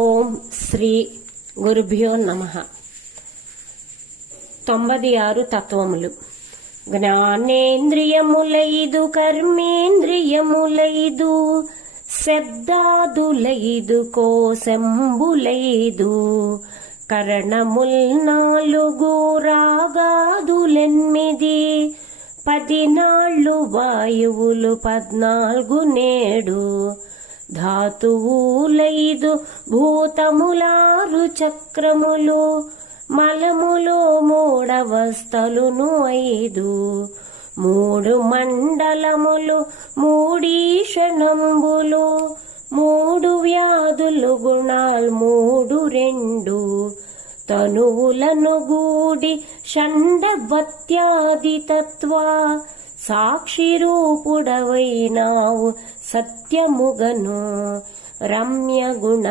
ఓం శ్రీ గురుభ్యో నమః. 96 తత్వములు. జ్ఞానేంద్రియములైదు, కర్మేంద్రియములైదు, శబ్దాదులైదు, కోశంబులైదు, కరణముల్ 4, రాగాదులెనిమిది, 14 వాయువులు 14 నేడు, ధాతువులైదు, భూతములారు, చక్రములు, మలములు 3 అవస్థలును 5, 3 మండలములు, 3 ఈషణంబులు, 3 వ్యాధులు, గుణాలు 3, 2 తనువులను గూడి షండవత్యాది తత్వ సాక్షి రూపుడవైనావు సత్యముగను రమ్య గుణ